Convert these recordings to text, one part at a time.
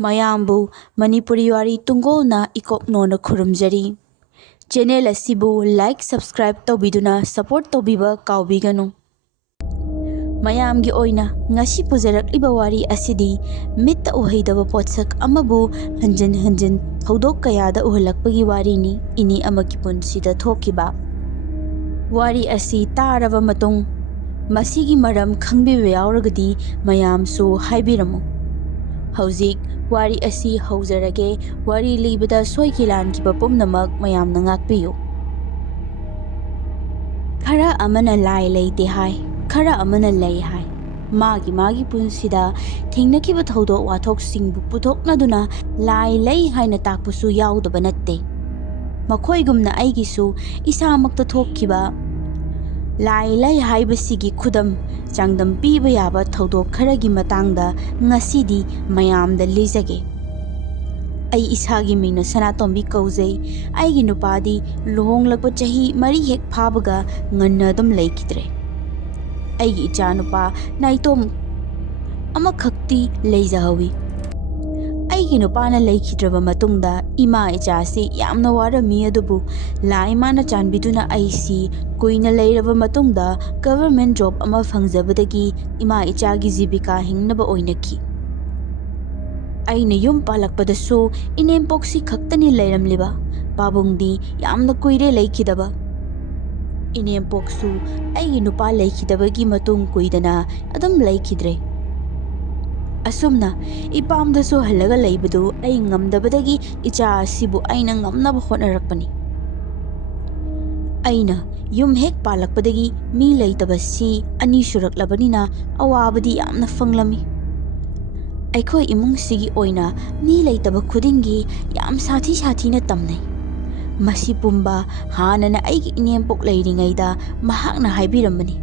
Mayambu Manipuri Wari Tunggol na ikop nona khurumjari. Channel asibu like subscribe tawbiduna support tawbiba kawbiganu. Mayamgi oina ngasi pujarakliba wari asidi mitta uhaidaba potsak amabu hanjan thodok kayada uhalakpagi wari ni ini amaki punsida thokiba. Wari asi taraba matung masigi maram khangbiba yauragadi mayamsu haibiramu. Hauzik wari asi haujarage wari leibada soikilan ki bapumnamak mayam nangakpiyu. Khara amana lai leite hai, khara amana lei hai. Magi punsida thengnakiba thodok wathok singbu puthoknaduna lai lei haina takpusu yaudaba natte. Makhoigumna aigisu isamakta thokkiba lai lei haibasigi khudam changdam piba yaba thodok kharagi matangda ngasidi mayamda lizage. Ai isagi mingna Sanatombi kaujai, aigi nupadi luhonglakpa chahi mari hek phabaga nganna dum leikidre. Aigi icha nupa naitom amakhakti leijahawi. Aigi nupana leikidraba matungda ima icha se yamna warami adubu lai mana chanbiduna aisi kuina leiraba matungda government job ama fangjabadagi ima ichagi jibika hingnaba oinaki. Aina yum palakpadasu inempoksi khaktani leiramliba pabungdi yamna kuire leikidaba. Inempoksu aigi nupa leikidabagi matung kuidana adam leikidre. Asumna ipamdasu halaga leibadu ai ngamdabadagi icha asibu aina ngamnaba hotnarakpani. Aina yum hek palakpadagi mi leitabasi ani suraklabanina awabadi yamna fanglami. Aikhoi imung sigi oina mi leitaba khudingi yam sathi na tamnai. Masi pumba hanana aigi inempok leiringaida mahakna haibirambani.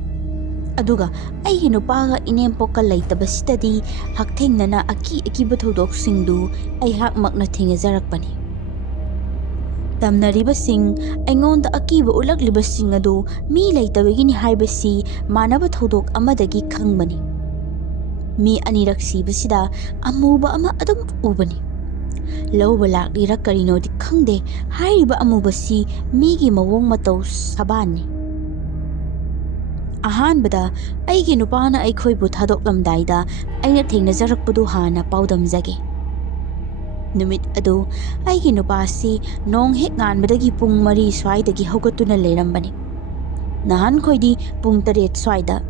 Aduga aigi nupaga inempokka leitabasitadi hakthengnana akiba thodoksindu aihak makna thengajarakpani. Tamnaribasing aingonda akiba ulaklibasing adu mi leitabagini haibasi manaba thodok amadagi khangbani. Mi anirak sibasida amuba ama adum ubani. Lauba laklira karino di khangde hairiba amubasi migi mawong mataw sabani. Ahanbada aigi nupana aikhoibu thadoklamdaida aina thengnajarakpadu hana paudamjage. Numit adu aigi nupasi nong hek nganbadagi pung 3 swaidagi haugatuna leirambani. Nahan khoidi pung 3 swaida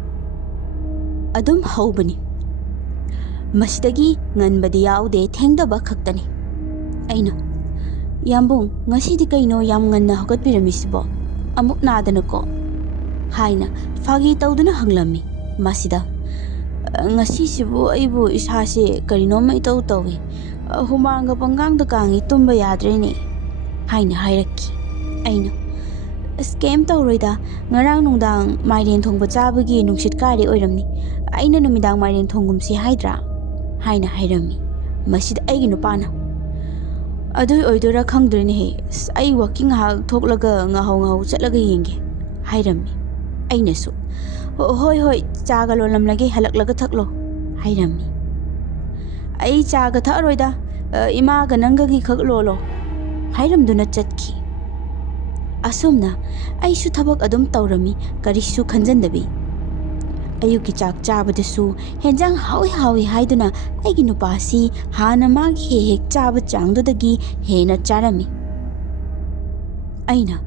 adum haubani. Masidagi nganbadi yaude thengdaba khaktani. Aina yambung ngasidi kaino yam nganna haugatpiramisibo amuk nadanako haina fagi tawduna hanglami. Masida ngasisibu aibu isase karinoma itaw tawi humanga pangangda kangi tumba yadrene haina hairaki. Aina scam tawroida ngarang nungdang mairen thongba chabagi nungsit kari oiramni aina numidang mairen thongumsi haidra haina hairami. Masida aigi nupana adui oidora khangdrene he ai walking hal thoklaga ngahau chatlaga yenge hairami. Ainasu hoi chaga lolamlage halaklaga thaklo hairami. Ai chaga tharoida ima ga nangagi khaklolo hairamduna chatki. Asumna aisu thabak adum tawrami karisu khanjandabi. Ayuki chak chabadasu henjang hawi haiduna aigi nupasi hana magi hek chaba changdudagi hena charami. Aina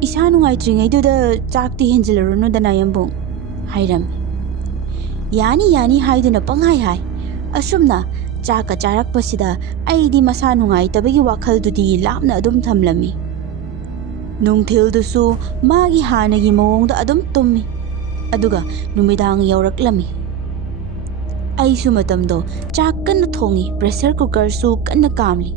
isa nungaitringaiduda chakti henjilarunu dana yambung hairami. Yani haiduna panghai hai. Asumna chaka charakpasida aidi masa nungaitabagi wakhaldudi lapna adum thamlami. Nungthildusu magi hanagi mawongda adum tummi. Aduga numidang yauraklami. Aisu matamdo chak kanna thongi pressure cooker su kanna kamli.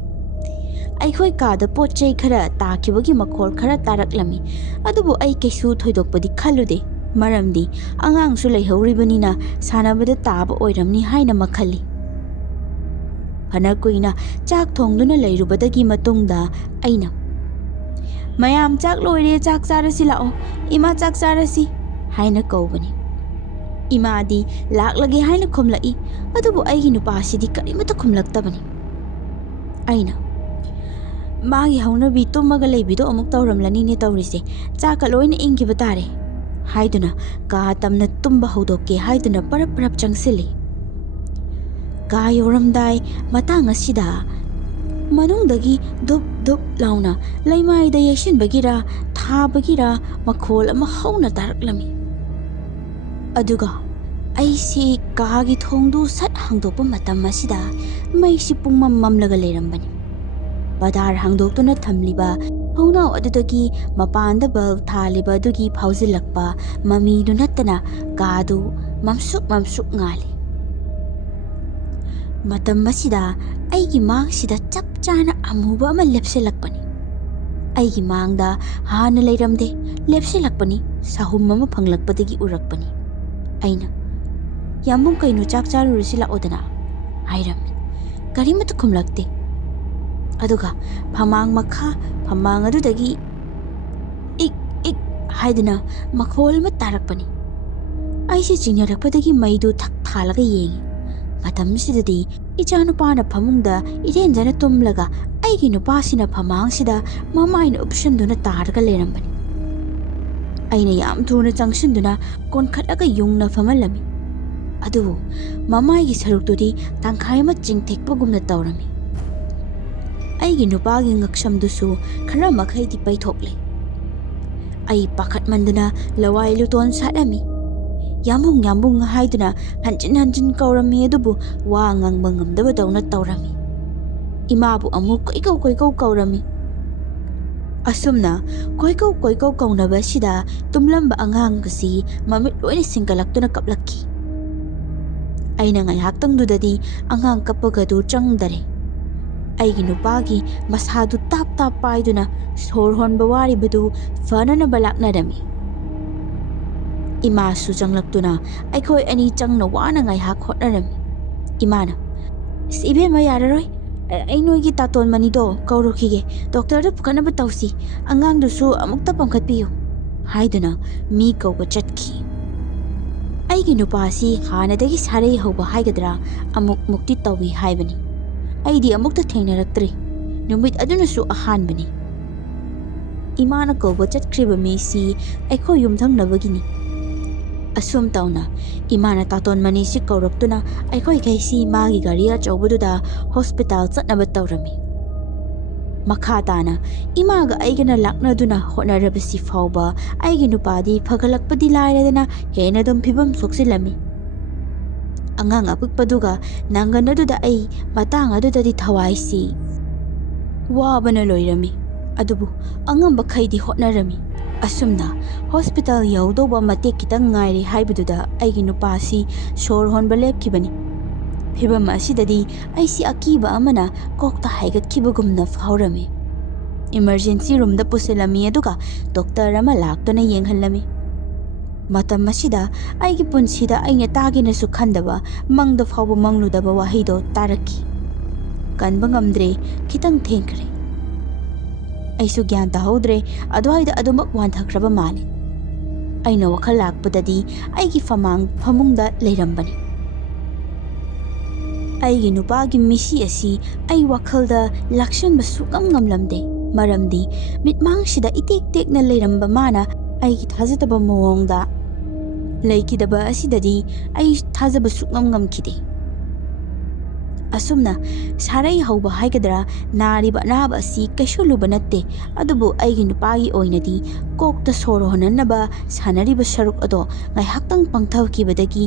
Aikhoi kada potchai khara takibagi makhol khara taraklami. Adubu ai kaisu thoidokpadi khalude maramdi angang su leihoribanina sanabada taba oiramni haina makhali. Phana kuina chak thongduna leirubadagi matungda aina mayam chak loire chak charasi lao ima chak charasi haina kaubani. Imadi laklage haina khumlaki adubu aigi nupasidi karimata khumlaktabani. Aina magi haunabi tummaga leibido amuk tawramlani ne tawrise chaka loina ingiba tare haiduna ka tamna tumba haudokke haiduna parap parap changsili ka yoramdai matang asida manungdagi dup dup launa laimaida yeshinbagira thabagira makhol ama hauna taraklami aduga aisi kaagi thongdu sat hangdokpa matam asida maisi pungmam mamlaga leirambani badar hangdoktuna thamliba haunaw adudagi mapanda bulb thaliba adugi phawjilakpa mamidu nattana kaadu mamsuk ngali matam asida aigi mang sida chap chana amuba ama lepselakpani aigi mangda hana leiramde lepselakpani sahum ama phanglakpadagi urakpani aina yamung kainu chak charurisi laodana hairam karimatu khumlakte aduga phamang makha phamang adudagi ik haiduna makhol ma tarakpani aisi chingyarakpadagi maidu thak thalaga yengi matam sidadi ichanu pana phamungda irenjana tumlaga aigi nupasina phamang sida mamaina upshanduna taraga lerambani aina yam thuna changsinduna konkhatlaga yungna famalami adu mamaigi saruktudi tangkhai ma chingthekpagumna tawrami aigi nupagi ngaksamdusu khara makhaidi paithokle ai pakhat manduna lawai luton salami yambung haiduna hanjin kaurami adubu wa ngangbang ngamdaba dawna tawrami imabu amuk koikau kaurami asumna koikau kaunaba sida tumlamba angang kasi mamit loina singkalaktuna kaplakki aina ngaihaktangdudadi angang kapagadu changdare aigi nupagi masadu tap paiduna sor honba waribadu fanana balaknadami imasu changlaktuna aikhoi ani changna wana ngaihak hotnarami imana sibe ma yararoi ai noigi taton manido kaurukhige doctor da pukhanaba tausi angang dusu amukta pamkhatpiyu haiduna mi kauba chatki aigi nupasi hanadagi sarei hoba haigadra amuk mukti tawi haibani aidi amukta thengnaraktre numit adunasu ahanbani imana kauba chatkriba misi aikho yumthangnabagini asum tauna imana taton mani si kauraktuna aikhoi kaisi magi gari achaubududa hospital chatnaba tawrami makha tana imaga aigana laknaduna hotnarabasi fawba aigi nupadi phagalakpadi lairadana hena dum phibam soksilami angang apukpaduga nanganaduda ai matang adudadi thawaisi wabana loirami adubu angamba khaidi hotnarami asumna hospital yaudoba mate kitang ngairi haibududa aigi nupasi sor honba lepkibani phibam asidadi aisi akiba amana kokta haigatkibagumna faurami emergency room da pusilami aduga doctor ama laktuna yenghalami matam asida aigi punsida aina tagina su khandaba mangda fawba mangludaba wahido taraki kanba ngamdre kitang thengkre aisu gyan tahodre adwaida adumak wanthakraba male aina wakhal lakpadadi aigi famungda leirambani aigi nupagi misi asi ai wakhalda lakshan basukam ngamlamde maramdi mitmang sida itek tekna leiramba mana aigi thajataba mawongda leikidaba asidadi ai thajaba sukam ngamkide asumna sarai hauba haigadra nariba naba asi kaishuluba natte adubu aigi nupagi oinadi kokta soro honanaba sanariba sharuk ado ngaihaktang pangthawkibadagi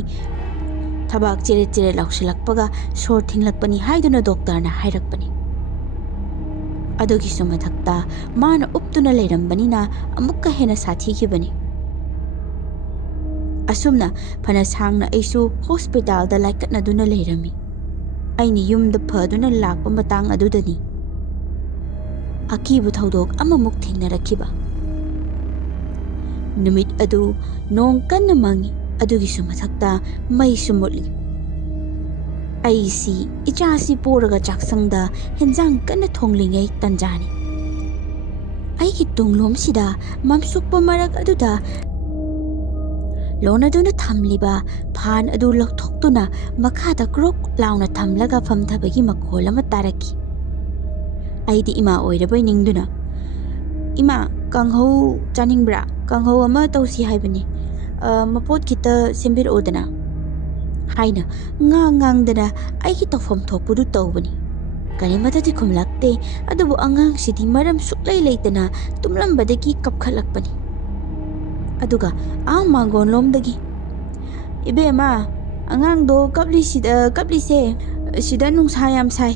thabak chere lausilakpaga sor thinglakpani haiduna doctor na hairakpani adugi sumathakta mana uptuna leirambanina amukka hena sathikibani asumna phana sangna aisu hospital da laikatnaduna leirami aini yumda phaduna lakpa matang adudani akibu thodok amamuk thengnarakhiba numit adu nong kanna mangi adugi sumathakta mai sumutli aisi ichasi poraga chaksangda henjang kanna thonglingai tanjani aigi tunglom sida mamsukpa marak aduda ꯂꯣꯟꯅꯗꯨꯅ ꯊꯝꯂꯤꯕ ꯐꯥꯟ ꯑꯗꯨ ꯂꯧꯊꯣꯛꯇꯨꯅ ꯃꯈꯥꯗ ꯀ꯭ꯔꯣꯛ ꯂꯥꯎꯅ ꯊꯝꯂꯒ ꯐꯝꯊꯕꯒꯤ ꯃꯈꯣꯜ ꯑꯃ ꯇꯥꯔꯛꯈꯤ꯫ ꯑꯩꯗꯤ ꯏꯃꯥ ꯑꯣꯏꯔꯕꯣꯏ ꯅꯤꯡꯗꯨꯅ, "ꯏꯃꯥ, ꯀꯥꯡꯍꯧ ꯆꯥꯅꯤꯡꯕ꯭ꯔꯥ? ꯀꯥꯡꯍꯧ ꯑꯃ ꯇꯧꯁꯤ ꯍꯥꯏꯕꯅꯤ, ꯃꯄꯣꯠ ꯈꯤꯇ ꯁꯦꯝꯕꯤꯔꯛꯑꯣꯗꯅ" ꯍꯥꯏꯅ ꯉꯥꯡꯗꯅ ꯑꯩꯒꯤ ꯇꯧꯐꯝ ꯊꯣꯛꯄꯗꯨ ꯇꯧꯕꯅꯤ꯫ ꯀꯔꯤꯃꯇꯗꯤ ꯈꯨꯝꯂꯛꯇꯦ, ꯑꯗꯨꯕꯨ ꯑꯉꯥꯡꯁꯤꯗꯤ ꯃꯔꯝ ꯁꯨꯛꯂꯩ ꯂꯩꯇꯅ ꯇꯨꯝꯂꯝꯕꯗꯒꯤ ꯀꯞꯈꯠꯂꯛꯄꯅꯤ꯫ ꯑꯗꯨꯒ ꯃꯥꯡꯒꯣꯟꯂꯣꯝꯗꯒꯤ, "ꯏꯕꯦꯝꯃ, ꯑꯉꯥꯡꯗꯣ ꯀꯞꯂꯤꯁꯦ ꯁꯤꯗ ꯅꯨꯡꯁꯥ ꯌꯥꯝ ꯁꯥꯏ.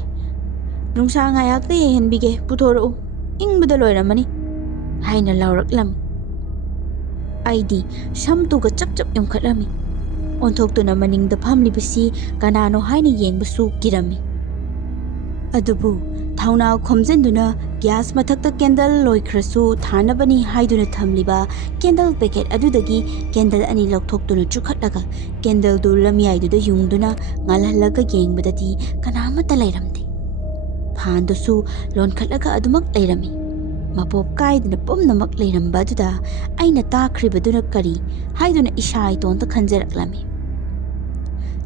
ꯅꯨꯡꯁꯥ ꯉꯥꯏꯍꯥꯛꯇ ꯌꯩꯍꯟꯕꯤꯒꯦ, ꯄꯨꯊꯣꯔꯛꯎ, ꯏꯪꯕꯗ ꯂꯣꯏꯔꯝꯃꯅꯤ" ꯍꯥꯏꯅ ꯂꯥꯎꯔꯛꯂꯝꯃꯤ꯫ ꯑꯩꯗꯤ ꯁꯝꯇꯨꯒ ꯆꯞ ꯌꯨꯡꯈꯠꯂꯝꯃꯤ꯫ ꯑꯣꯟꯊꯣꯛꯇꯨꯅ ꯃꯅꯤꯡꯗ ꯐꯝꯂꯤꯕꯁꯤ ꯀꯅꯥꯅꯣ ꯍꯥꯏꯅ ꯌꯦꯡꯕꯁꯨ ꯀꯤꯔꯝꯃꯤ꯫ ꯑꯗꯨꯕꯨ ꯊꯧꯅꯥ ꯈꯣꯝꯖꯤꯟꯗꯨꯅ ꯒ꯭ꯌꯥꯁ ꯃꯊꯛꯇ ꯀꯦꯟꯗꯜ ꯂꯣꯏꯈ꯭ꯔꯁꯨ ꯊꯥꯅꯕꯅꯤ ꯍꯥꯏꯗꯨꯅ ꯊꯝꯂꯤꯕ ꯀꯦꯟꯗꯜ ꯄꯦꯀꯦꯠ ꯑꯗꯨꯗꯒꯤ ꯀꯦꯟꯗꯜ 2 ꯂꯧꯊꯣꯛꯇꯨꯅ ꯆꯨꯈꯠꯂꯒ ꯀꯦꯟꯗꯜꯗꯨ ꯂꯝꯌꯥꯏꯗꯨꯗ ꯌꯨꯡꯗꯨꯅ ꯉꯥꯜꯍꯜꯂꯒ ꯌꯦꯡꯕꯗꯗꯤ ꯀꯅꯥꯃꯠꯇ ꯂꯩꯔꯝꯗꯦ꯫ ꯐꯥꯟꯗꯨꯁꯨ ꯂꯣꯟꯈꯠꯂꯒ ꯑꯗꯨꯃꯛ ꯂꯩꯔꯝꯃꯤ꯫ ꯃꯄꯣꯞ ꯀꯥꯏꯗꯅ ꯄꯨꯝꯅꯃꯛ ꯂꯩꯔꯝꯕ ꯑꯗꯨꯗ ꯑꯩꯅ ꯇꯥꯈ꯭ꯔꯤꯕꯗꯨꯅ ꯀꯔꯤ ꯍꯥꯏꯗꯨꯅ ꯏꯁꯥ ꯏꯇꯣꯟꯇ ꯈꯟꯖꯔꯛꯂꯝꯃꯤ꯫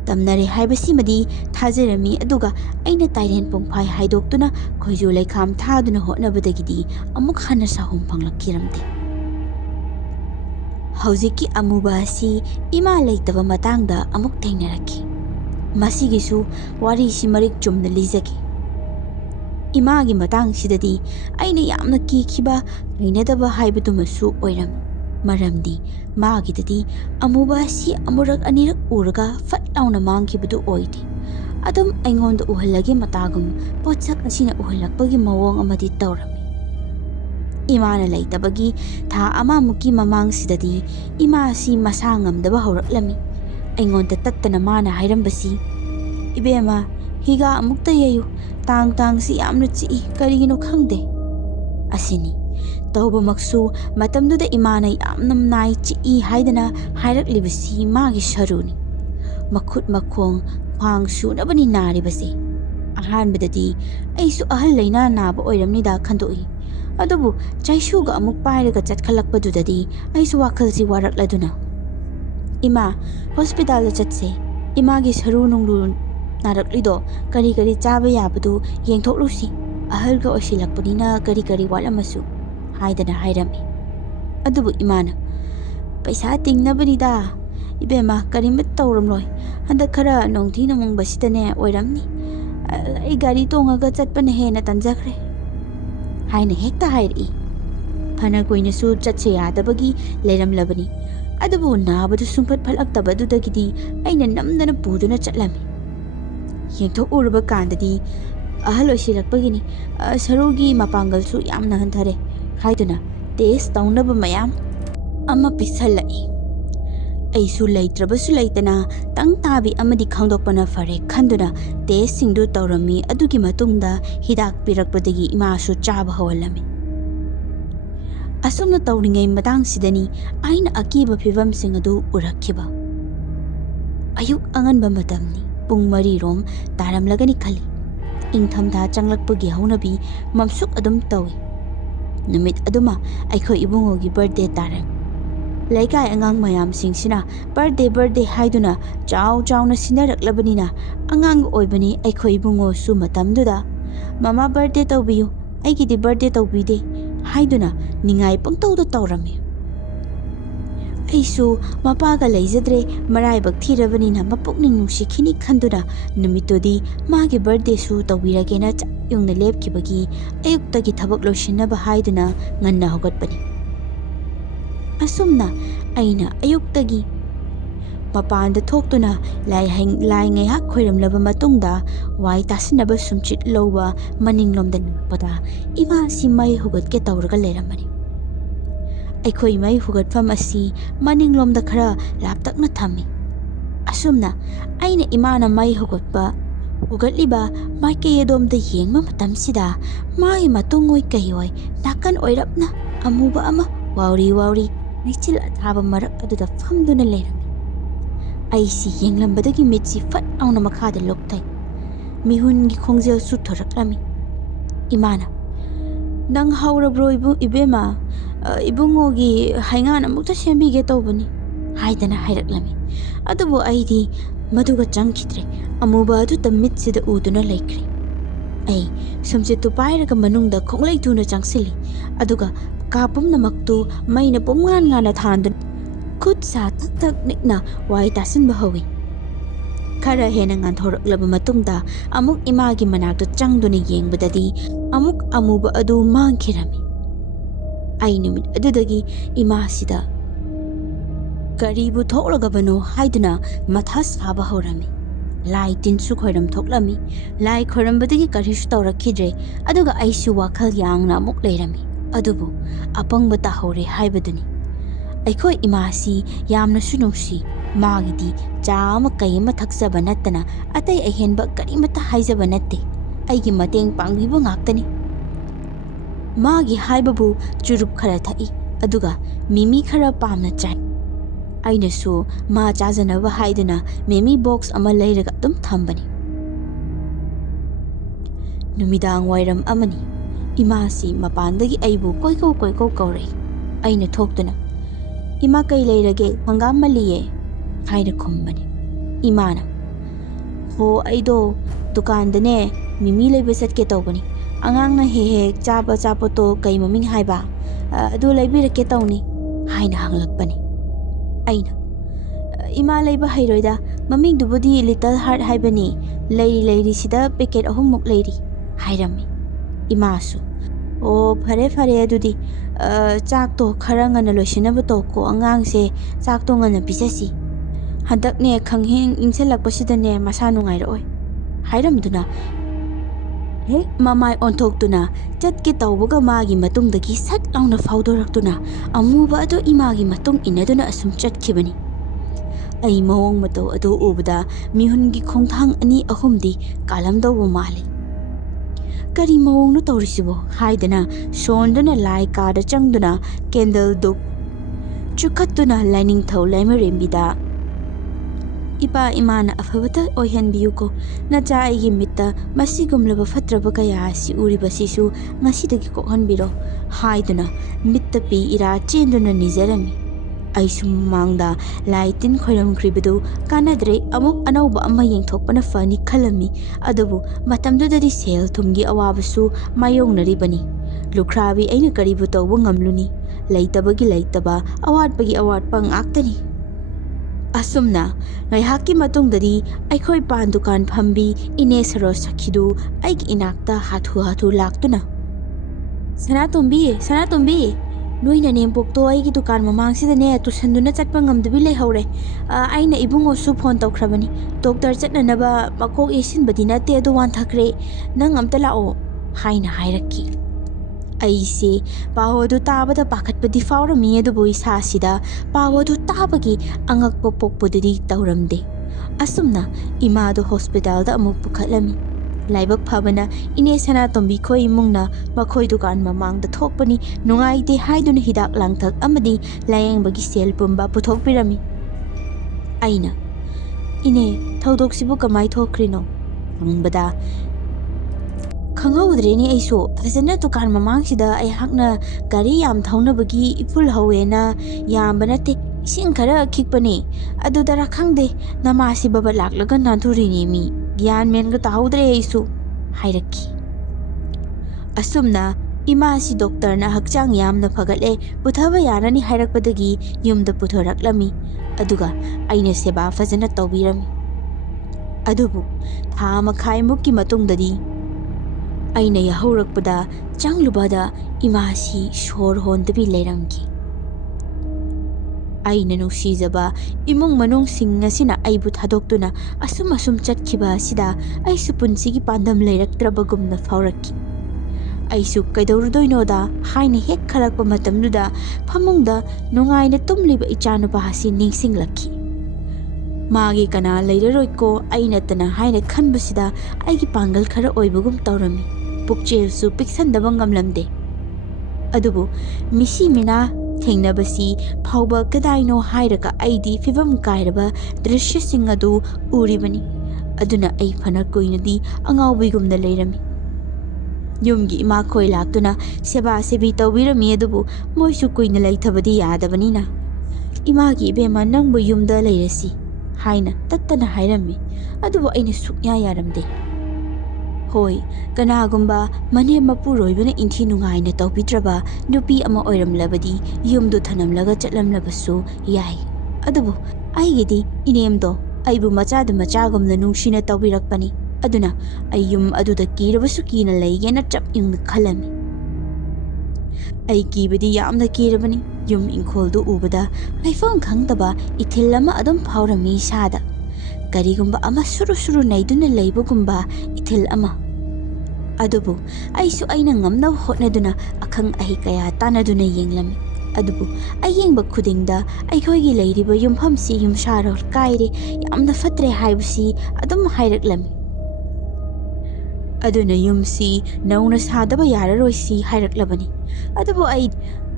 ꯇꯝꯅꯔꯦ ꯍꯥꯏꯕꯁꯤꯃꯗꯤ ꯊꯥꯖꯔꯝꯃꯤ, ꯑꯗꯨꯒ ꯑꯩꯅ ꯇꯥꯏꯔꯦꯟ ꯄꯨꯡꯐꯥꯏ ꯍꯥꯏꯗꯣꯛꯇꯨꯅ ꯈꯣꯏꯖꯨ ꯂꯩꯈꯥꯝ ꯊꯥꯗꯨꯅ ꯍꯣꯠꯅꯕꯗꯒꯤꯗꯤ ꯑꯃꯨꯛ ꯍꯟꯅ ꯁꯥꯍꯨꯝ ꯐꯪꯂꯛꯈꯤꯔꯝꯗꯦ꯫ ꯍꯧꯖꯤꯛꯀꯤ ꯑꯃꯨꯕ ꯑꯁꯤ ꯏꯃꯥ ꯂꯩꯇꯕ ꯃꯇꯥꯡꯗ ꯑꯃꯨꯛ ꯊꯦꯡꯅꯔꯛꯈꯤ꯫ ꯃꯁꯤꯒꯤꯁꯨ ꯋꯥꯔꯤꯁꯤ ꯃꯔꯤꯛ ꯆꯨꯝꯅ ꯂꯤꯖꯒꯦ꯫ ꯏꯃꯥꯒꯤ ꯃꯇꯥꯡꯁꯤꯗꯗꯤ ꯑꯩꯅ ꯌꯥꯝꯅ ꯀꯤꯈꯤꯕ, ꯍꯩꯅꯗꯕ ꯍꯥꯏꯕꯗꯨꯃꯁꯨ ꯑꯣꯏꯔꯝꯃꯤ꯫ ꯃꯔꯝꯗꯤ ꯃꯥꯒꯤꯗꯗꯤ ꯑꯃꯨꯕ ꯑꯁꯤ ꯑꯃꯨꯔꯛ ꯑꯅꯤꯔꯛ ꯎꯔꯒ ꯐꯠ ꯂꯥꯎꯅ ꯃꯥꯡꯈꯤꯕꯗꯨ ꯑꯣꯏꯗꯦ꯫ ꯑꯗꯨꯝ ꯑꯩꯉꯣꯟꯗ ꯎꯍꯜꯂꯒꯦ ꯃꯇꯥꯒꯨꯝ ꯄꯣꯠꯁꯛ ꯑꯁꯤꯅ ꯎꯍꯜꯂꯛꯄꯒꯤ ꯃꯑꯣꯡ ꯑꯃꯗꯤ ꯇꯧꯔꯝꯃꯤ꯫ ꯏꯃꯥꯅ ꯂꯩꯇꯕꯒꯤ ꯊꯥ ꯑꯃꯃꯨꯛꯀꯤ ꯃꯃꯥꯡꯁꯤꯗꯗꯤ ꯏꯃꯥ ꯑꯁꯤ ꯃꯁꯥ ꯉꯝꯗꯕ ꯍꯧꯔꯛꯂꯝꯃꯤ꯫ ꯑꯩꯉꯣꯟꯗ ꯇꯠꯇꯅ ꯃꯥꯅ ꯍꯥꯏꯔꯝꯕꯁꯤ, "ꯏꯕꯦꯝꯃ, ꯍꯤꯒꯥ ꯑꯃꯨꯛꯇ ꯌꯩꯌꯨ, ꯇꯥꯡꯁꯤ ꯌꯥꯝꯅ ꯆꯤꯛꯏ, ꯀꯔꯤꯒꯤꯅꯣ ꯈꯪꯗꯦ" ꯑꯁꯤꯅꯤ꯫ ꯇꯧꯕꯃꯛꯁꯨ ꯃꯇꯝꯗꯨꯗ ꯏꯃꯥꯅ ꯌꯥꯝꯅ ꯅꯥꯏ ꯆꯤꯛꯏ ꯍꯥꯏꯗꯅ ꯍꯥꯏꯔꯛꯂꯤꯕꯁꯤ ꯃꯥꯒꯤ ꯁꯔꯨꯅꯤ꯫ ꯃꯈꯨꯠ ꯃꯈꯣꯡ ꯈ꯭ꯋꯥꯡ ꯁꯨꯅꯕꯅꯤ ꯅꯥꯔꯤꯕꯁꯦ꯫ ꯑꯍꯥꯟꯕꯗꯗꯤ ꯑꯩꯁꯨ ꯑꯍꯜ ꯂꯩꯅꯥ ꯅꯥꯕ ꯑꯣꯏꯔꯝꯅꯤꯗ ꯈꯟꯗꯣꯛꯏ꯫ ꯑꯗꯨꯕꯨ ꯆꯩꯁꯨꯒ ꯑꯃꯨꯛ ꯄꯥꯏꯔꯒ ꯆꯠꯈꯠꯂꯛꯄꯗꯨꯗꯗꯤ ꯑꯩꯁꯨ ꯋꯥꯈꯜꯁꯤ ꯋꯥꯔꯛꯂꯗꯨꯅ, "ꯏꯃꯥ, ꯍꯣꯁꯄꯤꯇꯥꯜꯗ ꯆꯠꯁꯦ. ꯏꯃꯥꯒꯤ ꯁꯔꯨ ꯅꯨꯡꯂꯨ ꯅꯥꯔꯛꯂꯤꯗꯣ ꯀꯔꯤ ꯆꯥꯕ ꯌꯥꯕꯗꯨ ꯌꯦꯡꯊꯣꯛꯂꯨꯁꯤ. ꯑꯍꯜꯒ ꯑꯣꯏꯁꯤꯜꯂꯛꯄꯅꯤꯅ ꯀꯔꯤ ꯋꯥꯠꯂꯝꯃꯁꯨ" ꯍꯥꯏꯗꯅ ꯍꯥꯏꯔꯝꯃꯤ꯫ ꯑꯗꯨꯕꯨ ꯏꯃꯥꯅ, "ꯄꯩꯁꯥ ꯇꯤꯡꯅꯕꯅꯤꯗ ꯏꯕꯦꯝꯃ, ꯀꯔꯤꯃꯠ ꯇꯧꯔꯝꯂꯣꯏ. ꯍꯟꯗꯛ ꯈꯔ ꯅꯣꯡꯊꯤ ꯅꯣꯡꯃꯪꯕꯁꯤꯗꯅꯦ ꯑꯣꯏꯔꯝꯅꯤ. ꯑꯩ ꯒꯥꯔꯤ ꯇꯣꯡꯉꯒ ꯆꯠꯄꯅ ꯍꯦꯟꯅ ꯇꯟꯖꯈ꯭ꯔꯦ" ꯍꯥꯏꯅ ꯍꯦꯛꯇ ꯍꯥꯏꯔꯛꯏ꯫ ꯐꯅ ꯀꯨꯏꯅꯁꯨ ꯆꯠꯁꯦ ꯌꯥꯗꯕꯒꯤ ꯂꯩꯔꯝꯂꯕꯅꯤ꯫ ꯑꯗꯨꯕꯨ ꯅꯥꯕꯗꯨ ꯁꯨꯡꯐꯠ ꯐꯠꯂꯛꯇꯕꯗꯨꯗꯒꯤꯗꯤ ꯑꯩꯅ ꯅꯝꯗꯅ ꯄꯨꯗꯨꯅ ꯆꯠꯂꯝꯃꯤ꯫ ꯌꯦꯡꯊꯣꯛꯎꯔꯕ ꯀꯥꯟꯗꯗꯤ ꯑꯍꯜ ꯑꯣꯏꯁꯤꯜꯂꯛꯄꯒꯤꯅꯤ, ꯁꯔꯨꯒꯤ ꯃꯄꯥꯡꯒꯜꯁꯨ ꯌꯥꯝꯅ ꯍꯟꯊꯔꯦ ꯍꯥꯏꯗꯨꯅ ꯇꯦꯁ ꯇꯧꯅꯕ ꯃꯌꯥꯝ ꯑꯃ ꯄꯤꯁꯜꯂꯛꯏ꯫ ꯑꯩꯁꯨ ꯂꯩꯇ꯭ꯔꯕꯁꯨ ꯂꯩꯇꯅ ꯇꯪ ꯇꯥꯕꯤ ꯑꯃꯗꯤ ꯈꯪꯗꯣꯛꯄꯅ ꯐꯔꯦ ꯈꯟꯗꯨꯅ ꯇꯦꯁꯁꯤꯡꯗꯨ ꯇꯧꯔꯝꯃꯤ꯫ ꯑꯗꯨꯒꯤ ꯃꯇꯨꯡꯗ ꯍꯤꯗꯥꯛ ꯄꯤꯔꯛꯄꯗꯒꯤ ꯏꯃꯥꯁꯨ ꯆꯥꯕ ꯍꯧꯍꯜꯂꯝꯃꯤ꯫ ꯑꯁꯨꯝꯅ ꯇꯧꯔꯤꯉꯩ ꯃꯇꯥꯡꯁꯤꯗꯅꯤ ꯑꯩꯅ ꯑꯀꯤꯕ ꯐꯤꯚꯝꯁꯤꯡ ꯑꯗꯨ ꯎꯔꯛꯈꯤꯕ꯫ ꯑꯌꯨꯛ ꯑꯉꯟꯕ ꯃꯇꯝꯅꯤ, ꯄꯨꯡ 4 ꯇꯥꯔꯝꯂꯒꯅꯤ ꯈꯜꯂꯤ꯫ ꯏꯪꯊꯝꯊꯥ ꯆꯪꯂꯛꯄꯒꯤ ꯍꯧꯅꯕꯤ ꯃꯝꯁꯨꯛ ꯑꯗꯨꯝ ꯇꯧꯏ꯫ ꯅꯨꯃꯤꯠ ꯑꯗꯨꯃ ꯑꯩꯈꯣꯏ ꯏꯕꯨꯡꯉꯣꯒꯤ ꯕꯔꯊꯗꯦ ꯇꯥꯔꯝꯃꯤ꯫ ꯂꯩꯀꯥꯏ ꯑꯉꯥꯡ ꯃꯌꯥꯝꯁꯤꯡꯁꯤꯅ ꯕꯔꯊꯗꯦ ꯍꯥꯏꯗꯨꯅ ꯆꯥꯎꯅ ꯁꯤꯟꯅꯔꯛꯂꯕꯅꯤꯅ ꯑꯉꯥꯡ ꯑꯣꯏꯕꯅꯤ ꯑꯩꯈꯣꯏ ꯏꯕꯨꯡꯉꯣꯁꯨ ꯃꯇꯝꯗꯨꯗ, "ꯃꯃꯥ ꯕꯔꯊꯗꯦ ꯇꯧꯕꯤꯌꯨ, ꯑꯩꯒꯤꯗꯤ ꯕꯔꯊꯗꯦ ꯇꯧꯕꯤꯗꯦ" ꯍꯥꯏꯗꯨꯅ ꯅꯤꯡꯉꯥꯏ ꯄꯪꯇꯧꯗ ꯇꯧꯔꯝꯃꯤ꯫ ꯑꯩꯁꯨ ꯃꯄꯥꯒ ꯂꯩꯖꯗ꯭ꯔꯦ, ꯃꯔꯥꯏꯕꯛ ꯊꯤꯔꯕꯅꯤꯅ ꯃꯄꯨꯛꯅꯤꯡ ꯅꯨꯡꯁꯤꯈꯤꯅꯤ ꯈꯟꯗꯨꯅ ꯅꯨꯃꯤꯠꯇꯨꯗꯤ ꯃꯥꯒꯤ ꯕꯔꯊꯗꯦꯁꯨ ꯇꯧꯕꯤꯔꯒꯦꯅ ꯆꯞ ꯌꯨꯡꯅ ꯂꯦꯞꯈꯤꯕꯒꯤ ꯑꯌꯨꯛꯇꯒꯤ ꯊꯕꯛ ꯂꯣꯏꯁꯤꯟꯅꯕ ꯍꯥꯏꯗꯨꯅ ꯉꯟꯅ ꯍꯧꯒꯠꯄꯅꯤ꯫ ꯑꯁꯨꯝꯅ ꯑꯩꯅ ꯑꯌꯨꯛꯇꯒꯤ ꯃꯄꯥꯟꯗ ꯊꯣꯛꯇꯨꯅ ꯂꯥꯏ ꯉꯥꯏꯍꯥꯛ ꯈꯣꯏꯔꯝꯂꯕ ꯃꯇꯨꯡꯗ ꯋꯥꯏ ꯇꯥꯁꯤꯟꯅꯕ ꯁꯨꯝꯆꯤꯠ ꯂꯧꯕ ꯃꯅꯤꯡꯂꯣꯝꯗ ꯂꯥꯛꯄꯗ ꯏꯃꯥꯁꯤ ꯃꯩ ꯍꯧꯒꯠꯀꯦ ꯇꯧꯔꯒ ꯂꯩꯔꯝꯕꯅꯤ꯫ ꯑꯩꯈꯣꯏ ꯃꯩ ꯍꯧꯒꯠꯐꯝ ꯑꯁꯤ ꯃꯅꯤꯡꯂꯣꯝꯗ ꯈꯔ ꯂꯥꯞꯇꯛꯅ ꯊꯝꯃꯤ꯫ ꯑꯁꯨꯝꯅ ꯑꯩꯅ ꯏꯃꯥꯅ ꯃꯩ ꯍꯧꯒꯠꯂꯤꯕ ꯃꯥꯏꯀꯩ ꯑꯗꯣꯝꯗ ꯌꯦꯡꯕ ꯃꯇꯝꯁꯤꯗ ꯃꯥꯒꯤ ꯃꯇꯨꯡ ꯑꯣꯏ ꯀꯩ ꯑꯣꯏ ꯅꯥꯀꯟ ꯑꯣꯏꯔꯞꯅ ꯑꯃꯨꯕ ꯑꯃ ꯋꯥꯎꯔꯤ ꯂꯩꯆꯤꯜ ꯑꯊꯥꯕ ꯃꯔꯛ ꯑꯗꯨꯗ ꯐꯝꯗꯨꯅ ꯂꯩꯔꯝꯃꯤ꯫ ꯑꯩꯁꯤ ꯌꯦꯡꯂꯝꯕꯗꯒꯤ ꯃꯤꯠꯁꯤ ꯐꯠ ꯂꯥꯎꯅ ꯃꯈꯥꯗ ꯂꯨꯞꯊꯩ꯫ ꯃꯤꯍꯨꯟꯒꯤ ꯈꯣꯡꯖꯦꯜꯁꯨ ꯊꯣꯔꯛꯂꯝꯃꯤ꯫ ꯏꯃꯥꯅ, "ꯅꯪ ꯍꯧꯔꯕ꯭ꯔꯣ ꯏꯕꯦꯝꯃ? ꯏꯕꯨꯡꯉꯣꯒꯤ ꯍꯩꯉꯥꯟ ꯑꯃꯨꯛꯇ ꯁꯦꯝꯕꯤꯒꯦ ꯇꯧꯕꯅꯤ" haidana hairaklammi. Adubu aidi maduga changkhidre. Amuba adu tamitsida uduna laikri. Ai somchetu pairaga manungda khonglai tuna changsili. Aduga kapum namaktu maina pomngan ngana thandan khut sa thak thak nikna wai tasin bahawi. Khara hena ngan thoraklaba matungda amuk imagi manakta changduna yengbadadi amuk amuba adu mangkhirami. Ai numit adudagi ima sida karibu thoklagabano haiduna matha saba horami. Lai tinsu khoiram thoklami. Lai khoirambadagi karisu tawrakhidre. Aduga aisu wakhal yangna amuk leirami. Adubu apangba tahore haibaduni. Aikhoi imasi yamna sunungsi magidi chama kayama thaksaba nattana atai ahenba karimata haijaba natte. Aigi mateng pangbiba ngaktani. Magi haibabu churup khara thai. Aduga mimi khara pamna chai. Ainasu ma chajanaba haiduna mimi box ama leiraga dum thambani. Numidang wairam amani. Imasi mapandagi aibu koiko kaurei. Aina thoktuna. Ima kai leirage hangam maliye. Haina kumbani. Imana. Ho aido dukandane mimi leiba satke tawbani. Angangna he chapa to kai maming haiba. Adu leibirake tawni. Haina hanglakpani. Aina ima leiba hairoida maming dubudi little heart haibani leiri sida packet ahumuk leiri hairami. Imasu o fare adudi chak to khara ngana loisinaba to ko angang se chak to ngana pisasi hadak ne khangheng ingselakpasidane masa nungai roi hairamduna he mamai onthokduna chatke tawbaga magi matungdagi sat launa fawdoraktuna amuba ado imagi matung inaduna asum chatkibani. Ai mawong mato ado ubada mihungi khongthang ani ahumdi kalamdawba mali. Kari mawong no tawrisibo haidana sonduna lai kada changduna candle duk chukhatuna lining thau laimarembida ipa imana afabata oihanbiyuko nacha aigi mitta masigumlaba fatraba kaya si uribasisu ngasidagi kokhanbiro haiduna mitta pi ira chenduna nijarami. Aisum mangda laitin khoiram kribadu kanadre amuk anauba ama yengthokpana fani khalami adubu matamdudadi sel thumgi awabasu mayongnaribani. Lukhrabi aina karibu tawba ngamluni leitabagi leitaba awatpagi awatpa ngaktani. Asumna ngaihaki matungdadi aikhoi pan dukan phambi ine saro sakhidu aigi inakta hathu laktuna. Sanatombi Noina nempokto aigi dukan mamangsidane tusanduna chatpa ngamdabi leihore. Aina ibungosu phone tawkhrabani. Doctor chatnanaba makok esinbadi nate adu wanthakre. Nang amta lao haina hairakki. Aise pawodu tabada pakhatpadi fawrami adubu isasida pawodu tabagi angakpa pokpodadi tawramde. Asumna imadu hospital da amuk pukhatlami. Laibak phabana ine Sanatombi khoi imungna makhoi dukan mamang da thokpani nungaite haiduna hidak langthak amadi layengbagi sel pumba puthokpirami. Aina ine thaudoksibu kamai thokrino hangbada khanghaudreni aiso fazana dukan mamang sida ai hakna gari yam thaunabagi ipul hawena yambanate ising khara khikpani adudara khangde namasi baba laklaga nanturini mi gyan menga tahaudre aisu hairakki. Asumna imasi doctor na hakchang yamna phagatle puthaba yanani hairakpadagi yumda puthoraklami aduga aina seba fazana tawbirami. Adubu tha makhai mukki matungdadi aina yahaurakpada changlubada imasi shor hondabi leiramki. Aina nungsijaba imung manung singasina aibu thadoktuna asum chatkhiba sida aisu punsigi pandam leiraktrabagumna faurakki. Aisu kaidaurudoinoda haina hek khalakpa matamduda phamungda nungaina tumliba ichanupa hasi ningsinglakki. Magi kana leiraroiko aina tana haina khanbasida aigi pangal khara oibagum tawrami. Pukchelsu piksandaba ngamlamde. Adubu misi mina thengnabasi phauba kadaino hairaka aidi fibam kairaba drishyasing adu uribani. Aduna ai phana koinadi angaubigumna leirami. Yumgi ima khoi laktuna seba sebi tawbirami adubu moisu koina leithabadi yadabanina. ꯏꯃꯥꯒꯤ ꯏꯕꯦꯝꯃ ꯅꯪꯕꯨ ꯌꯨꯝꯗ ꯂꯩꯔꯁꯤ ꯍꯥꯏꯅ ꯇꯠꯇꯅ ꯍꯥꯏꯔꯝꯃꯤ, ꯑꯗꯨꯕꯨ ꯑꯩꯅ ꯁꯨꯛꯌꯥ ꯌꯥꯔꯝꯗꯦ꯫ ꯍꯣꯏ, ꯀꯅꯥꯒꯨꯝꯕ ꯃꯅꯦꯝ ꯃꯄꯨꯔꯣꯏꯕꯅ ꯏꯟꯊꯤ ꯅꯨꯡꯉꯥꯏꯅ ꯇꯧꯕꯤꯗ꯭ꯔꯕ ꯅꯨꯄꯤ ꯑꯃ ꯑꯣꯏꯔꯝꯂꯕꯗꯤ ꯌꯨꯝꯗꯨ ꯊꯅꯝꯂꯒ ꯆꯠꯂꯝꯂꯕꯁꯨ ꯌꯥꯏ, ꯑꯗꯨꯕꯨ ꯑꯩꯒꯤꯗꯤ ꯏꯅꯦꯝꯗꯣ ꯑꯩꯕꯨ ꯃꯆꯥꯗ ꯃꯆꯥꯒꯨꯝꯅ ꯅꯨꯡꯁꯤꯅ ꯇꯧꯕꯤꯔꯛꯄꯅꯤ, ꯑꯗꯨꯅ ꯑꯩ ꯌꯨꯝ ꯑꯗꯨꯗ ꯀꯤꯔꯕꯁꯨ ꯀꯤꯅ ꯂꯩꯒꯦꯅ ꯆꯞ ꯌꯨꯡꯅ ꯈꯜꯂꯝꯃꯤ꯫ ꯑꯩ ꯀꯤꯕꯗꯤ ꯌꯥꯝꯅ ꯀꯤꯔꯕꯅꯤ꯫ ꯌꯨꯝ ꯏꯪꯈꯣꯜꯗꯨ ꯎꯕꯗ ꯍꯥꯏꯐꯝ ꯈꯪꯗꯕ ꯏꯊꯤꯜ ꯑꯃ ꯑꯗꯨꯝ ꯐꯥꯎꯔꯝꯃꯤ ꯏꯁꯥꯗ, ꯀꯔꯤꯒꯨꯝꯕ ꯑꯃ ꯁꯨꯔꯨ ꯁꯨꯔꯨ ꯅꯩꯗꯨꯅ ꯂꯩꯕꯒꯨꯝꯕ ꯏꯊꯤꯜ ꯑꯃ꯫ ꯑꯗꯨꯕꯨ ꯑꯩꯁꯨ ꯑꯩꯅ ꯉꯝꯅꯕ ꯍꯣꯠꯅꯗꯨꯅ ꯑꯈꯪ ꯑꯍꯩ ꯀꯌꯥ ꯇꯥꯟꯅꯗꯨꯅ ꯌꯦꯡꯂꯝꯃꯤ, ꯑꯗꯨꯕꯨ ꯑꯌꯦꯡꯕ ꯈꯨꯗꯤꯡꯗ ꯑꯩꯈꯣꯏꯒꯤ ꯂꯩꯔꯤꯕ ꯌꯨꯝꯐꯝꯁꯤ ꯌꯨꯝꯁꯥꯔꯣꯜ ꯀꯥꯏꯔꯦ, ꯌꯥꯝꯅ ꯐꯠꯇ꯭ꯔꯦ ꯍꯥꯏꯕꯁꯤ ꯑꯗꯨꯝ ꯍꯥꯏꯔꯛꯂꯝꯃꯤ꯫ ꯑꯗꯨꯅ ꯌꯨꯝꯁꯤ ꯅꯧꯅ ꯁꯥꯗꯕ ꯌꯥꯔꯔꯣꯏꯁꯤ ꯍꯥꯏꯔꯛꯂꯕꯅꯤ꯫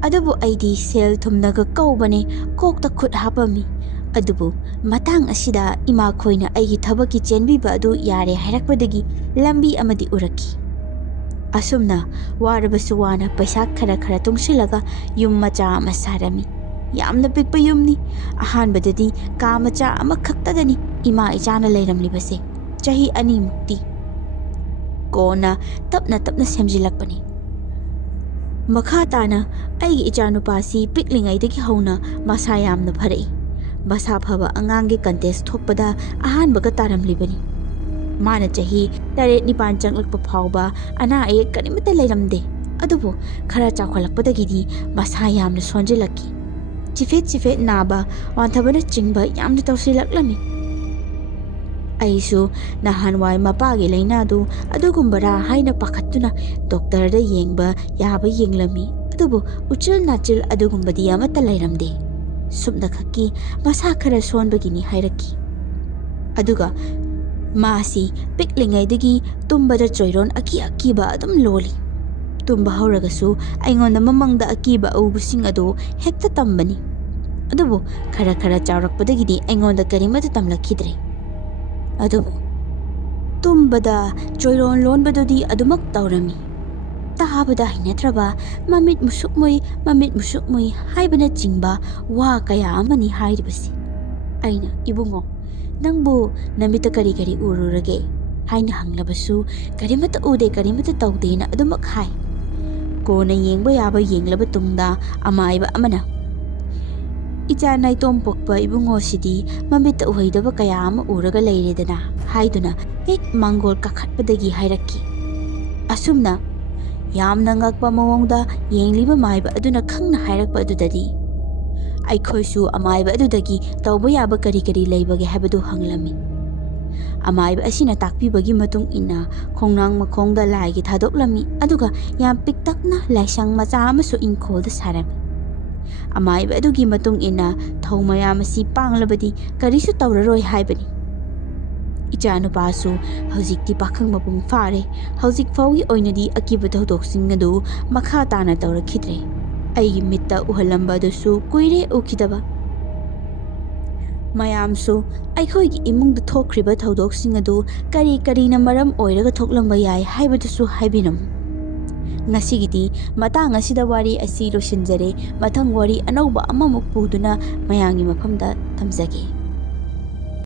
ꯑꯗꯨꯕꯨ ꯑꯩꯗꯤ ꯁꯦꯜ ꯊꯨꯝꯅꯒ ꯀꯧꯕꯅꯦ ꯀꯣꯛꯇ ꯈꯨꯠ ꯍꯥꯞꯄꯝꯃꯤ꯫ ꯑꯗꯨꯕꯨ ꯃꯇꯥꯡ ꯑꯁꯤꯗ ꯏꯃꯥꯈꯣꯏꯅ ꯑꯩꯒꯤ ꯊꯕꯛꯀꯤ ꯆꯦꯟꯕꯤꯕ ꯑꯗꯨ ꯌꯥꯔꯦ ꯍꯥꯏꯔꯛꯄꯗꯒꯤ ꯂꯝꯕꯤ ꯑꯃꯗꯤ ꯎꯔꯛꯈꯤ꯫ ꯑꯁꯨꯝꯅ ꯋꯥꯔꯕꯁꯨ ꯋꯥꯅ ꯄꯩꯁꯥ ꯈꯔ ꯈꯔ ꯇꯨꯡꯁꯤꯜꯂꯒ ꯌꯨꯝ ꯃꯆꯥ ꯑꯃ ꯁꯥꯔꯝꯃꯤ꯫ ꯌꯥꯝꯅ ꯄꯤꯛꯄ ꯌꯨꯝꯅꯤ꯫ ꯑꯍꯥꯟꯕꯗꯗꯤ ꯀꯥ ꯃꯆꯥ ꯑꯃꯈꯛꯇꯗꯅꯤ ꯏꯃꯥ ꯏꯆꯥꯅ ꯂꯩꯔꯝꯂꯤꯕꯁꯦ, ꯆꯍꯤ 2ꯃꯨꯛꯇꯤ꯫ ꯀꯣꯟꯅ ꯇꯞꯅ ꯇꯞꯅ ꯁꯦꯝꯖꯤꯜꯂꯛꯄꯅꯤ꯫ ꯃꯈꯥ ꯇꯥꯅ ꯑꯩꯒꯤ ꯏꯆꯥꯅꯨꯄꯥꯁꯤ ꯄꯤꯛꯂꯤꯉꯩꯗꯒꯤ ꯍꯧꯅ ꯃꯁꯥ ꯌꯥꯝꯅ ꯐꯔꯛꯏ꯫ ꯃꯁꯥ ꯐꯕ ꯑꯉꯥꯡꯒꯤ ꯀꯟꯇꯦꯁ ꯊꯣꯛꯄꯗ ꯑꯍꯥꯟꯕꯒ ꯇꯥꯔꯝꯂꯤꯕꯅꯤ꯫ ꯃꯥꯅ ꯆꯍꯤ 8-9 ꯆꯪꯂꯛꯄ ꯐꯥꯎꯕ ꯑꯅꯥ ꯑꯌꯦꯛ ꯀꯔꯤꯃꯠꯇ ꯂꯩꯔꯝꯗꯦ, ꯑꯗꯨꯕꯨ ꯈꯔ ꯆꯥꯎꯈꯠꯂꯛꯄꯗꯒꯤꯗꯤ ꯃꯁꯥ ꯌꯥꯝꯅ ꯁꯣꯟꯖꯤꯜꯂꯛꯈꯤ꯫ ꯆꯤꯐꯦꯠ ꯆꯤꯐꯦꯠ ꯅꯥꯕ, ꯋꯥꯟꯊꯕꯅꯆꯤꯡꯕ ꯌꯥꯝꯅ ꯇꯧꯁꯤꯜꯂꯛꯂꯝꯃꯤ꯫ ꯑꯩꯁꯨ ꯅꯍꯥꯟꯋꯥꯏ ꯃꯄꯥꯒꯤ ꯂꯩꯅꯥꯗꯨ ꯑꯗꯨꯒꯨꯝꯕꯔꯥ ꯍꯥꯏꯅ ꯄꯥꯈꯠꯇꯨꯅ ꯗꯣꯛꯇꯔꯗ ꯌꯦꯡꯕ ꯌꯥꯕ ꯌꯦꯡꯂꯝꯃꯤ, ꯑꯗꯨꯕꯨ ꯎꯆꯤꯜ ꯅꯥꯆꯤꯜ ꯑꯗꯨꯒꯨꯝꯕꯗꯤ ꯑꯃꯠꯇ ꯂꯩꯔꯝꯗꯦ꯫ ꯁꯨꯞꯅꯈꯛꯀꯤ ꯃꯁꯥ ꯈꯔ ꯁꯣꯟꯕꯒꯤꯅꯤ ꯍꯥꯏꯔꯛꯈꯤ꯫ ꯑꯗꯨꯒ ꯃꯥꯁꯤ ꯄꯤꯛꯂꯤꯉꯩꯗꯒꯤ ꯇꯨꯝꯕꯗ ꯆꯣꯏꯔꯣꯟ ꯑꯀꯤꯕ ꯑꯗꯨꯝ ꯂꯣꯜꯂꯤ꯫ ꯇꯨꯝꯕ ꯍꯧꯔꯒꯁꯨ ꯑꯩꯉꯣꯟꯗ ꯃꯃꯪꯗ ꯑꯀꯤꯕ ꯑꯎꯕꯁꯤꯡ ꯑꯗꯨ ꯍꯦꯛꯇ ꯇꯝꯕꯅꯤ, ꯑꯗꯨꯕꯨ ꯈꯔ ꯈꯔ ꯆꯥꯎꯔꯛꯄꯗꯒꯤꯗꯤ ꯑꯩꯉꯣꯟꯗ ꯀꯔꯤꯃꯠꯇ ꯇꯝꯂꯛꯈꯤꯗ꯭ꯔꯦ꯫ ꯑꯗꯨꯕꯨ ꯇꯨꯝꯕꯗ ꯆꯣꯏꯔꯣꯟ ꯂꯣꯟꯕꯗꯨꯗꯤ ꯑꯗꯨꯃꯛ ꯇꯧꯔꯝꯃꯤ꯫ ꯇꯥꯕꯗ ꯍꯩꯅꯗ꯭ꯔꯕ ꯃꯃꯤꯠ ꯃꯨꯁꯨꯛ ꯃꯨꯏ ꯍꯥꯏꯕꯅꯆꯤꯡꯕ ꯋꯥ ꯀꯌꯥ ꯑꯃꯅꯤ ꯍꯥꯏꯔꯤꯕꯁꯤ꯫ ꯑꯩꯅ "ꯏꯕꯨꯡꯉꯣ, ꯅꯪꯕꯨ ꯅꯃꯤꯠꯇ ꯀꯔꯤ ꯀꯔꯤ ꯎꯔꯨꯔꯒꯦ?" ꯍꯥꯏꯅ ꯍꯪꯂꯕꯁꯨ ꯀꯔꯤꯃꯠꯇ ꯎꯗꯦ, ꯀꯔꯤꯃꯠꯇ ꯇꯧꯗꯦꯅ ꯑꯗꯨꯃꯛ ꯍꯥꯏ꯫ ꯀꯣꯟꯅ ꯌꯦꯡꯕ ꯌꯥꯕ ꯌꯦꯡꯂꯕ ꯇꯨꯡꯗ ꯑꯃꯥꯏꯕ ꯑꯃꯅ "ꯏꯆꯥ ꯅꯥꯏꯇꯣꯝ ꯄꯣꯛꯄ ꯏꯕꯨꯡꯉꯣꯁꯤꯗꯤ ꯃꯃꯤꯠꯇ ꯎꯍꯩꯗꯕ ꯀꯌꯥ ꯑꯃ ꯎꯔꯒ ꯂꯩꯔꯦꯗꯅ" ꯍꯥꯏꯗꯨꯅ ꯍꯦꯛ ꯃꯥꯡꯒꯣꯜ ꯀꯥꯈꯠꯄꯗꯒꯤ ꯍꯥꯏꯔꯛꯈꯤ꯫ ꯑꯁꯨꯝꯅ ꯌꯥꯝꯅ ꯉꯛꯄ ꯃꯑꯣꯡꯗ ꯌꯦꯡꯂꯤꯕ ꯃꯥꯏꯕ ꯑꯗꯨꯅ ꯈꯪꯅ ꯍꯥꯏꯔꯛꯄ ꯑꯗꯨꯗꯗꯤ ꯑꯩꯈꯣꯏꯁꯨ ꯑꯃꯥꯏꯕ ꯑꯗꯨꯗꯒꯤ ꯇꯧꯕ ꯌꯥꯕ ꯀꯔꯤ ꯀꯔꯤ ꯂꯩꯕꯒꯦ ꯍꯥꯏꯕꯗꯨ ꯍꯪꯂꯝꯃꯤ꯫ ꯑꯃꯥꯏꯕ ꯑꯁꯤꯅ ꯇꯥꯛꯄꯤꯕꯒꯤ ꯃꯇꯨꯡ ꯏꯟꯅ ꯈꯣꯡꯅꯥꯡ ꯃꯈꯣꯡꯗ ꯂꯥꯏꯒꯤ ꯊꯥꯗꯣꯛꯂꯝꯃꯤ, ꯑꯗꯨꯒ ꯌꯥꯝ ꯄꯤꯛꯇꯛꯅ ꯂꯥꯏꯁꯪ ꯃꯆꯥ ꯑꯃꯁꯨ ꯏꯪꯈꯣꯜꯗ ꯁꯥꯔꯝꯃꯤ꯫ ꯑꯃꯥꯏꯕ ꯑꯗꯨꯒꯤ ꯃꯇꯨꯡ ꯏꯟꯅ ꯊꯧ ꯃꯌꯥꯝ ꯑꯁꯤ ꯄꯥꯡꯂꯕꯗꯤ ꯀꯔꯤꯁꯨ ꯇꯧꯔꯔꯣꯏ ꯍꯥꯏꯕꯅꯤ꯫ ꯏꯆꯥꯅꯨꯄꯥꯁꯨ ꯍꯧꯖꯤꯛꯇꯤ ꯄꯥꯈꯪ ꯃꯄꯨꯡ ꯐꯥꯔꯦ꯫ ꯍꯧꯖꯤꯛ ꯐꯥꯎꯒꯤ ꯑꯣꯏꯅꯗꯤ ꯑꯀꯤꯕ ꯊꯧꯗꯣꯛꯁꯤꯡ ꯑꯗꯨ ꯃꯈꯥ ꯇꯥꯅ ꯇꯧꯔꯛꯈꯤꯗ꯭ꯔꯦ꯫ ꯑꯩꯒꯤ ꯃꯤꯠꯇ ꯎꯍꯜꯂꯝꯕ ꯑꯗꯨꯁꯨ ꯀꯨꯏꯔꯦ ꯎꯈꯤꯗꯕ꯫ ꯃꯌꯥꯝꯁꯨ ꯑꯩꯈꯣꯏꯒꯤ ꯏꯃꯨꯡꯗ ꯊꯣꯛꯈ꯭ꯔꯤꯕ ꯊꯧꯗꯣꯛꯁꯤꯡ ꯑꯗꯨ ꯀꯔꯤ ꯀꯔꯤꯅ ꯃꯔꯝ ꯑꯣꯏꯔꯒ ꯊꯣꯛꯂꯝꯕ ꯌꯥꯏ ꯍꯥꯏꯕꯗꯨꯁꯨ ꯍꯥꯏꯕꯤꯔꯝꯃꯨ꯫ ꯉꯁꯤꯒꯤꯗꯤ ꯃꯇꯥꯡ ꯑꯁꯤꯗ ꯋꯥꯔꯤ ꯑꯁꯤ ꯂꯣꯏꯁꯤꯟꯖꯔꯦ꯫ ꯃꯊꯪ ꯋꯥꯔꯤ ꯑꯅꯧꯕ ꯑꯃꯃꯨꯛ ꯄꯨꯗꯨꯅ ꯃꯌꯥꯝꯒꯤ ꯃꯐꯝꯗ ꯊꯝꯖꯒꯦ꯫